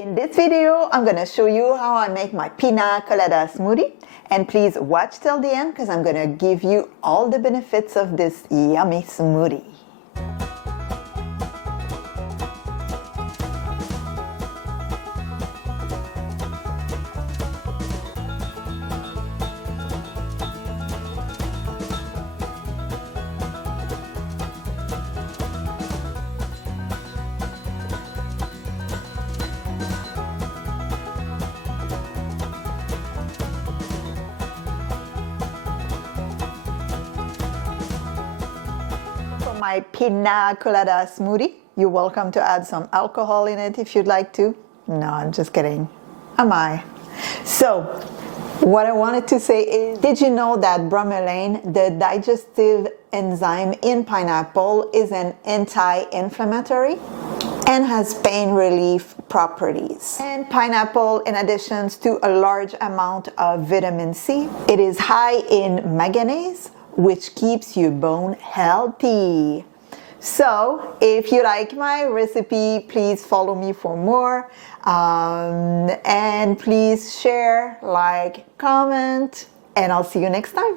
In this video, I'm gonna show you how I make my pina colada smoothie. And please watch till the end because I'm gonna give you all the benefits of this yummy smoothie. My pina colada smoothie. You're welcome to add some alcohol in it if you'd like to. No, I'm just kidding. Am I? So, what I wanted to say is, did you know that bromelain, the digestive enzyme in pineapple, is an anti-inflammatory and has pain relief properties? And pineapple, in addition to a large amount of vitamin C, it is high in manganese, which keeps your bone healthy. So if you like my recipe, please follow me for more, and please share, like, comment, and I'll see you next time.